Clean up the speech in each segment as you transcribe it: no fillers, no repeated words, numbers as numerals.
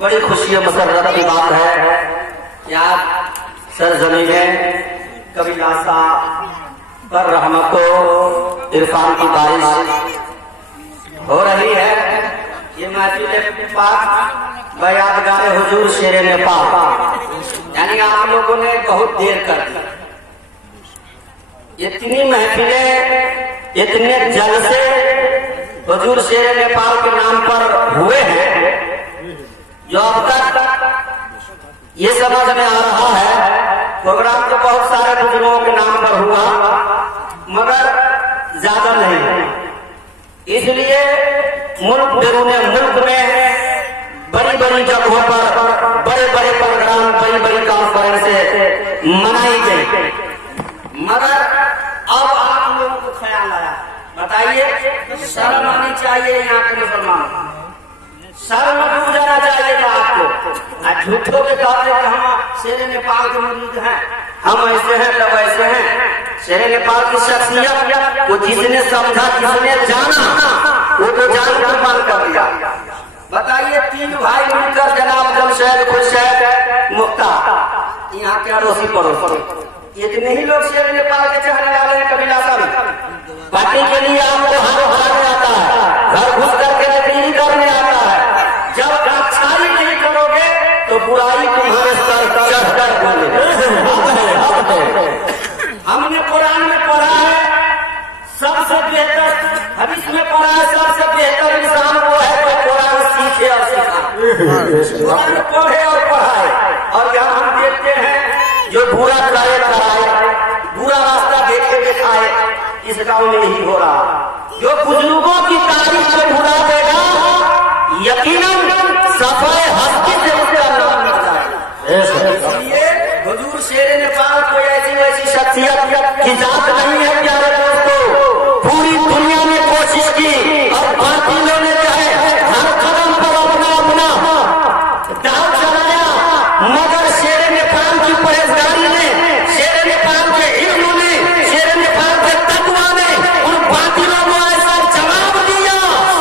बड़ी खुशी और मसरत की बात है कि आज सरजमीन में कभी लासा पर रहमतो इरफान की बारिश हो रही है। ये महफिल पाक बयादगार हुजूर शेर नेपाल, यानी आप लोगों ने बहुत देर कर दी। इतनी महफिलें, इतने जलसे हुजूर शेर नेपाल के नाम पर हुए हैं जो अब तक ये समझ में आ रहा है। प्रोग्राम तो बहुत सारे बुजुर्गों के नाम पर हुआ मगर ज्यादा नहीं, इसलिए मुल्क बिरूने मुल्क में बड़ी बड़ी जगहों पर बड़े बड़े प्रोग्राम, बड़ी बड़ी कॉन्फ्रेंस मनाई गई। मगर अब आप लोगों को ख्याल आया, बताइए शर्म आनी चाहिए यहाँ के मुसलमान, शर्म डूब जाना चाहिए था आपको। झूठों के कहते हैं हम शेर नेपाल के मौजूद हैं, हम ऐसे हैं तब ऐसे हैं। शेर नेपाल की शख्सियत वो जिसने समझा, जिसने जाना, वो तो जान कुर्बान कर दिया। बताइए तीन भाई मिलकर जनाब जमशेद, खुर्शेद, मुख्तार, यहाँ के अड़ोसी पड़ोसी, इतने ही लोग शेर नेपाल के चाहने वाले हैं। कभी लासा में पार्टी के लिए आपको हारने आता है, घर घुस करके नकली करने आता है। जब अच्छाई नहीं करोगे तो बुराई तुम्हारे सर चढ़ कर हमने कुरान में पढ़ा है सबसे बेहतर, हदीस में पढ़ा है सबसे बेहतर इंसान वो है जो कुरान सीखे और सिखाए, कुरान पढ़े और पढ़ाए। और यहाँ हम देखते हैं जो बुरा करे कराए, बुरा रास्ता देखे दिखाए, इस गांव में नहीं हो रहा। जो बुजुर्गों की तारीफ को भुला देगा यकीनन सफाई हस्ती से उसका नाम मिल जाएगा। इसलिए हुजूर शेर नेपाल कोई ऐसी वैसी शख्सियत की जात नहीं है प्यारे दोस्तों। पूरी दुनिया में कोशिश की और बातिलों ने चाहे हर कदम पर अपना अपना दाव चलाया, मगर शेर नेपाल की परहेजगारी ने, शेर नेपाल के इल्म ने, शेर नेपाल के तकवा ने उन बातिलों को ऐसा जवाब दिया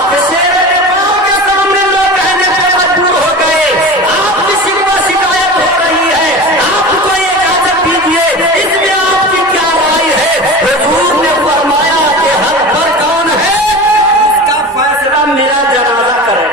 कि शेर नेपाल के सामने लोग कहने पर मजबूर हो गए, आपकी शिकवा शिकायत हो रही है, आपको ये इजाजत दीजिए, इसमें आपकी क्या राय है। हुजूर ने फरमाया कि हक पर कौन है, इसका फैसला मेरा जनाजा करे।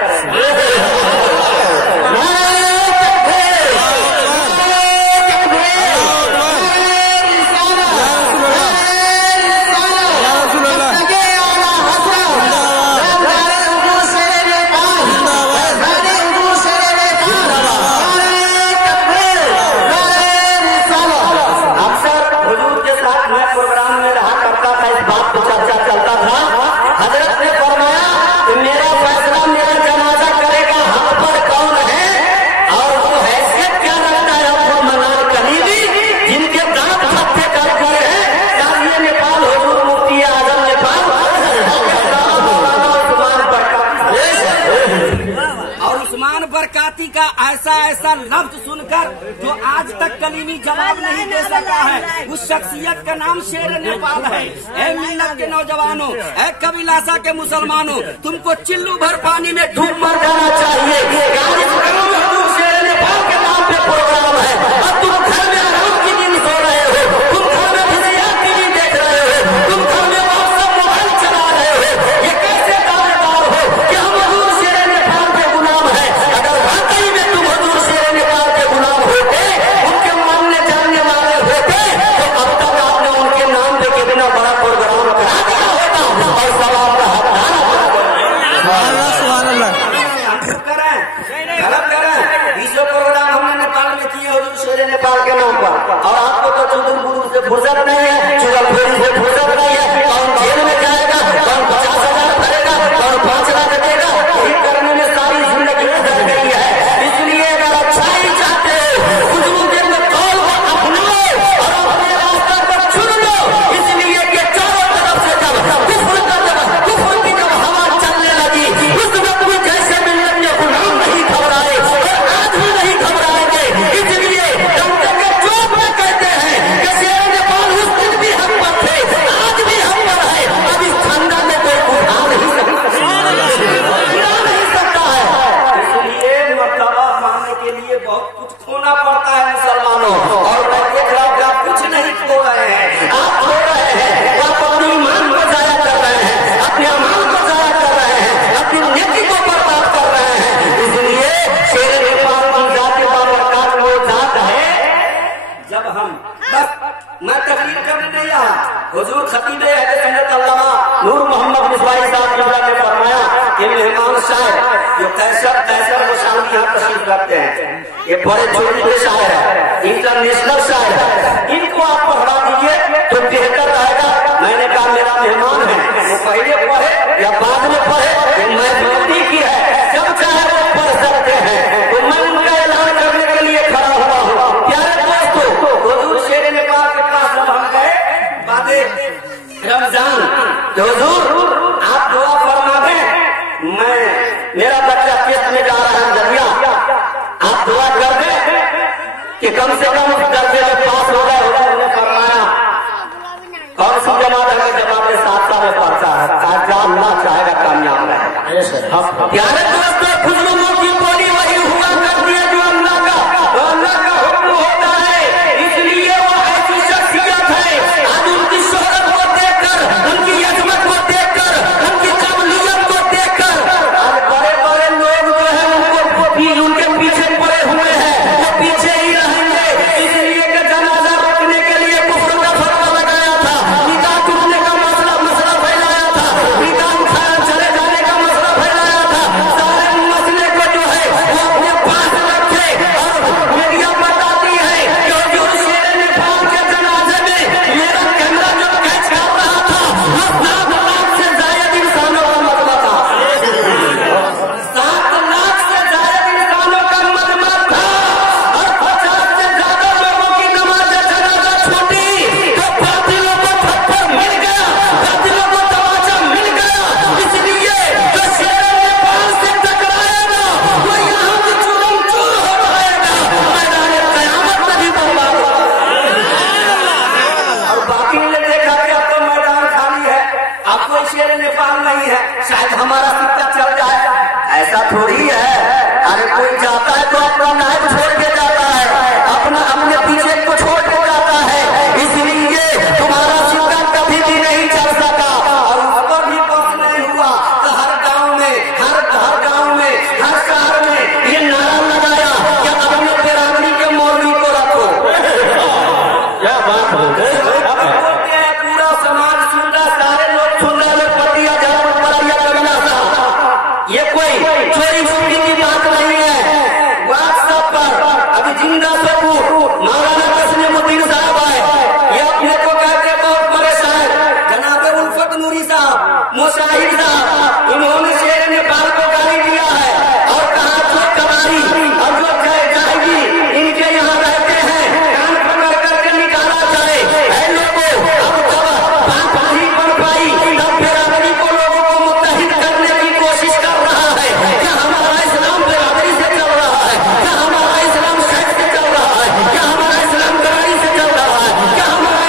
बरकाती का ऐसा ऐसा लफ्ज सुनकर जो आज तक कलीमी जवाब नहीं दे सका है, उस शख्सियत का नाम शेर नेपाल है। ए मिल्लत के नौजवानों, ए कबीलासा के मुसलमानों, तुमको चिल्लू भर पानी में डूब मर जाना चाहिए। शेर नेपाल के नाम पे प्रोग्राम है और तुम घर में आराम की नींद सो रहे हो, तुम घर में भिजियात टीवी देख रहे हो, तुम घर में व्हाट्सएप मोबाइल चला रहे हो। ये कैसे दावेदार हो कि हम हुजूर शेर नेपाल के गुलाम है? अगर वाकई में तुम हुजूर शेर नेपाल के गुलाम होते, उनके मानने जानने वाले होते, तो अब तक आपने उनके नाम पे कितना बड़ा प्रोग्राम करा दिया होता और सवाल का हकदार गलत करें। 20 प्रोग्राम हमने नेपाल में किए हुजूर शेर नेपाल के नाम पर, और आपको तो चुदुर बुजुर्ग से फुर्सत नहीं है, चुगलखोरी से फुर्सत नहीं है। कौन जेल में जाएगा, कौन 50,000 भरेगा, कौन 5 लाख देगा, यही करने में सारी जिंदगी गुजर गई है। इसलिए अगर अच्छाई चाहते हो, बुजुर्गों के कौल को अपनाओ और अपने रास्ते पर चुन लो। इसलिए कि चारों तरफ से जब कुफ्र की जब हवा चलने लगी, उस वक्त में जैसे मिल्लत के गुलाम नहीं घबराए और आज भी नहीं घबराएंगे। इसलिए जब तक जो कहते हैं कि शेर नेपाल उस दिन भी हम पर थे, हुजूर खतीब अहले सुन्नत अल्लामा नूर मोहम्मद मिसवाई साहब ने फरमाया कि मेहमान शायर जो कैसर गोसावी यहाँ तशरीफ रखते हैं, ये बड़े छोटे शायर है, इंटरनेशनल शायर है, इनको आप पढ़ा दीजिए तो बेहतर रहेगा। मैंने कहा मेरा मेहमान है, वो पहले पढ़े या बाद में पढ़े, मैं विनती की है, जब चाहे वो पढ़ सकते हैं, तो मैं उनका ऐलान करने के लिए खड़ा हुआ हूँ। प्यारे दोस्तों, हुजूर शेर नेपाल के पास जब हम गए बादे रमजान, हुजूर आप दुआ फरमा दें, मेरा बच्चा टेस्ट में जा रहा है जरिया, आप दुआ कर दें कि कम से कम उस दर्जे में पास हो गए। उन्होंने फरमाया कौन सी जमात है, जमात में 7 साल में पढ़ता है, अल्लाह चाहेगा कामयाब रहेगा। प्यारे दोस्तों, कुछ लोगों की बोली वही हुआ करती है जो अल्लाह का हुक्म होता है, इसलिए वो ऐसी शख्सियत है। आज उनकी शोहरत को देखकर, उनकी अजमत को देखकर, उनकी काबिलियत को देखकर आज बड़े बड़े लोग जो है उनके पीछे पड़े हुए हैं, वो पीछे ही रहेंगे। इसलिए कि जनाजा रोकने के लिए कुफ्र का फतवा लगाया था, निकाह टूटने का मसला फैलाया था, निकाह खाया चले जाने का मसला फैलाया था। सारे मसले को जो है वो अपने पास रखे और मीडिया बताती है कि हुजूर शेर नेपाल के जनाजे में मेरा कैमरा जो कैच कर रहा था वो 7 लाख से ज्यादा इंसानों का मजमा था। 7 लाख से ज्यादा इंसानों का मजमा था और 50 से ज्यादा लोगों की नमाज जनाजा छूटी तो बातिलों को थप्पड़ मिल गया, बातिलों को तमाचा मिल गया। इसलिए जो शेर नेपाल से टकराएगा वो यहाँ से चूरम चूर हो जाएगा, मैदान क़यामत में भी बर्बाद होगा। और बाकी ने देखा कि अब तो मैदान खाली है, अब कोई शेर नेपाल नहीं है, शायद हमारा सिक्का चल जाए। ऐसा थोड़ी है, अरे कोई जाता है तो अपना नायब छोड़ के जाता है, अपने पीछे को छोड़ के जाता है। इसलिए तुम्हारा सिक्का कभी भी नहीं चल सका और उस पर भी बस नहीं हुआ तो हर गांव में, हर शहर में ये नारा लगाया कि अपने बिरादरी के मौलवी को रखो। क्या बात बोलते हैं, पूरा समाज सुन रहा, सारे लोग सुन रहे हैं, पतिया जरा पड़िया करना था। ये कोई चोरी छुपी की बात नहीं है। व्हाट्सएप पर अभी जिंदा सबूत मौलाना तस्लीमुद्दीन साहब आए, ये अपने को कहते बहुत बड़े शायर जनाब उल्फत नूरी साहब, मुशाहिद साहब, इन्होंने शेर नेपाल को गाली दिया है और कहा जो कबारी और जो जाएगी इनके यहाँ रहते हैं, कान पकड़ करके निकाला जाए। है लोगों, अब जब बात नहीं बन पाई तब बिरादरी को लोगों को मुत्तहिद करने की कोशिश कर रहा है। क्या हमारा इस्लाम बिरादरी से चल रहा है? क्या हमारा इस्लाम सेक्स से चल रहा है? क्या हमारा इस्लाम बिरादरी से चल रहा है? क्या हमारा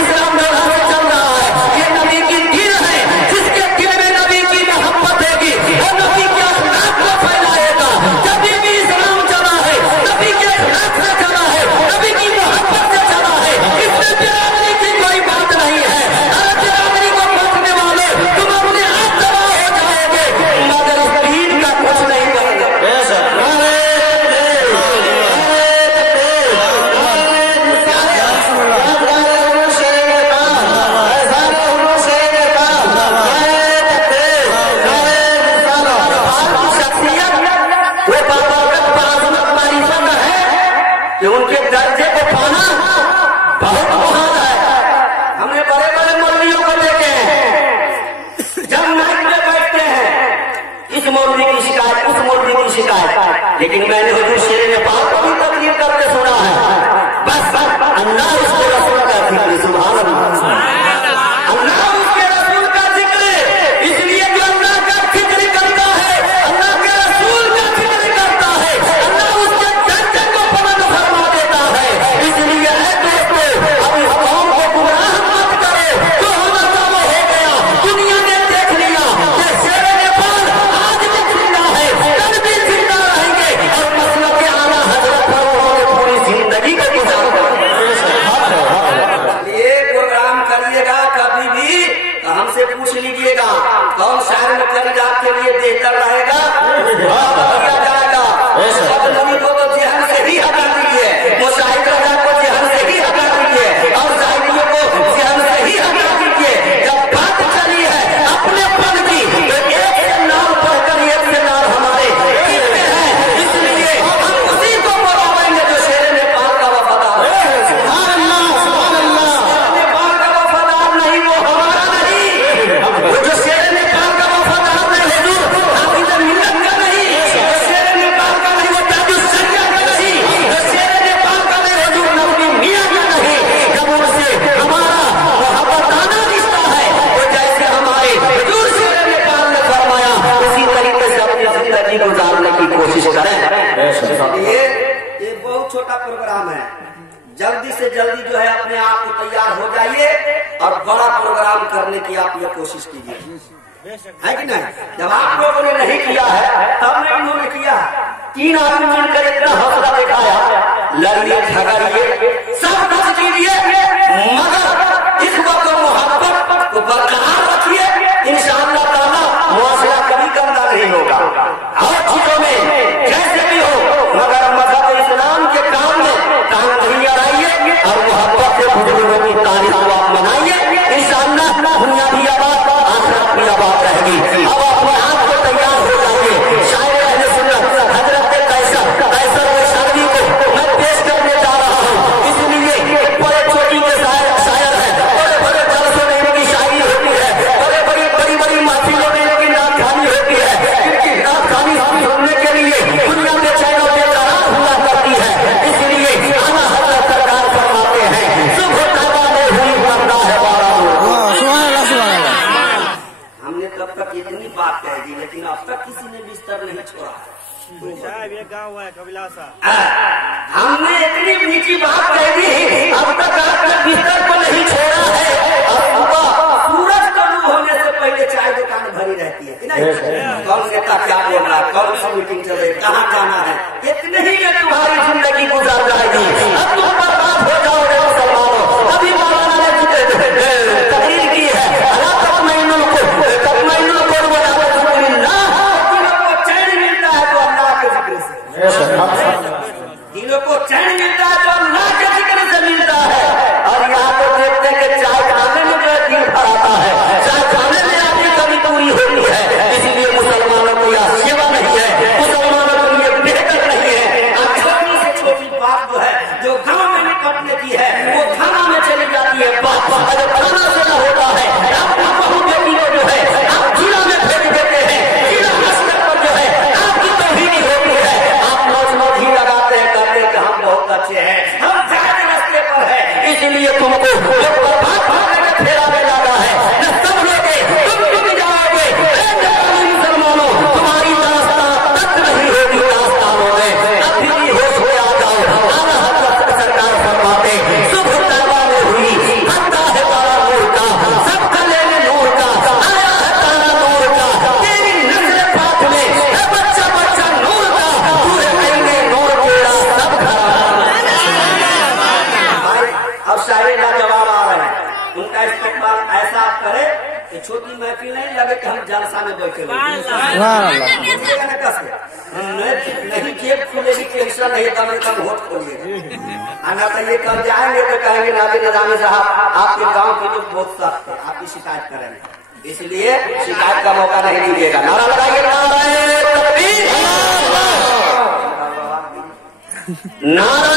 इस्लाम व्यवहार से चल रहा है? ये नबी की दीन है, जिसके दिल में नबी की मोहब्बत हैगी वो नबी के अखलाक को फैलाएगा। जब भी इस्लाम चला है नबी के अखलाक से चला है, नबी की मोहब्बत से चला है, इसमें बिरादरी की कोई बात नहीं है। अरे बिरादरी को रोकने वाले तुम अपने आप तबाह हो जाओगे, मगर इस दीन का कुछ नहीं करेंगे। वो बाबरकत बाज़मत मारिफत है कि उनके दर्जे को पाना बहुत मुहाल है। हमने बड़े बड़े मौलवियों को देखे हैं, जब नाइट में बैठते हैं इस मौलवी की शिकायत, उस मौलवी की शिकायत, लेकिन मैंने हुजूर शेर नेपाल को भी तकलीफ करके सुना है। बस अल्लाह उसके रसूल का जिक्र, सुभान अल्लाह, अल्लाह उसके रसूल का जिक्र। इसलिए जो अल्लाह का जिक्र करता है, अल्लाह के रसूल का जिक्र करता है, अल्लाह उसके दर्जे को बुलंद फरमा देता है। इसलिए है दोस्तों, अब इस कौम को गुमराह मत करो, जो होना था वो हो गया। दुनिया ने देख लिया कि शेर नेपाल आज भी जिंदा है, कल भी जिंदा रहेंगे और मसला के आला हजरत पर उन्होंने पूरी जिंदगी का गुजारा। कोशिश करें। ये बहुत छोटा प्रोग्राम है, जल्दी से जल्दी जो है अपने आप को तैयार हो जाइए और बड़ा प्रोग्राम करने की आप ये कोशिश कीजिए, है कि नहीं? जब आप लोगों ने नहीं किया है तब नहीं इन्होंने किया। 3 आदमी मिलकर इतना हौसला दिखाया, लड़िए झगड़िए सब कुछ कीजिए, मगर इस वक्त मोहब्बत को बरकरार रखिए। इंशाअल्लाह ताला मुआशरा कभी गंदा नहीं होगा। हर चीजों में जैसे भी हो, मगर मजहब इस्लाम के काम में काम नहीं आइए और मोहब्बत से बुजुर्गों की तारीफ को आप मनाइए। इंशाअल्लाह दुनिया भी आबाद, आखिरत भी आबाद रहेगी। अब अपने आप को तैयार हो जाइए। शायर अहले सुन्नत हजरत कैसर वैशाली को मैं पेश करने जा रहा हूँ। इसलिए बड़े छोटी के शायर है, बड़े बड़े जलसों में इनकी शायरी होती है, बड़ी बड़ी महफिलों में इनकी नात खानी होती है। इनकी नात खानी सुनने के लिए दुनिया में चैनल बेकरार हुआ करती है। इसलिए आला हजरत सरकार फरमाते हैं, सुबह तौबा में हुई मरना है बारा। हमने तब तक इतनी बात कह दी, लेकिन अब तक किसी ने बिस्तर नहीं छोड़ा। ये गाँव है कबिलासा, हमने इतनी नीची बात कह दी, अब तक आपने बिस्तर को नहीं छोड़ा है। और सुबह सूरज कबूल होने से पहले चाय दुकान भरी रहती है कि नहीं? कौन नेता क्या बोल रहा है, कौन सी मीटिंग चले, कहाँ जाना है, इतने ही में तुम्हारी जिंदगी गुजार जाएगी। अब तुम बर्बाद हो जाओगे मुसलमानों। अभी मौलाना ने तकरीर की है, दिलों को चैन मिलता है तो अल्लाह के जिक्र से मिलता है। और यहाँ तो देखते हैं कि चाय खाने में जो दिल भर आता है, चाय खाने में आपकी कभी पूरी होती है। इसीलिए मुसलमानों को यह सेवा नहीं है, मुसलमानों को ये बेहतर नहीं है। और छोटी से छोटी बात जो है, जो गाँव में निपटने की है, वो थाना में चली जाती है। बात अगर थाना से न होता है, आपकी बहू बेटी को जो है आप जिला में भेज देते हैं, जिला स्तर पर जो है आपकी तौहीन होती है। आप नौजवान ही लगाते हैं, कहते हैं कि हम बहुत अच्छे हैं, हम जायज रास्ते पर है। इसलिए तुमको भागने का फेरा में जाना है, न सब लोग तुम जाओगे। मुसलमानों, तुम्हारी दास्तां तक नहीं होगी दास्तानों में। अभी भी होश हो आ जाओ। आला हजरत सरकार फरमाते, सुबह तौबा में हुई हत्ता है बारा नूर का, सब गले में नूर का आया है तारा नूर का। तेरी नजर पाक में है बच्चा बच्चा नूर का, पूरे महीने नूर तेरा सब खराब। अब शायरी लाजवाब आ रहे हैं, उनका इस्तेमाल ऐसा आप करें कि छोटी महफिल नहीं लगे कि हम जलसा में बैठे नहीं। जेब खुलेगी, टेंशन नहीं, एकदम वोट खोलिएगा। आना तो ये कर जाएंगे तो कहेंगे नाज़िर निज़ामी साहब आपके गांव के लोग बहुत सख्त है, आपकी शिकायत करेंगे। इसलिए शिकायत का मौका नहीं दीजिएगा। नारा लगाइए, नारा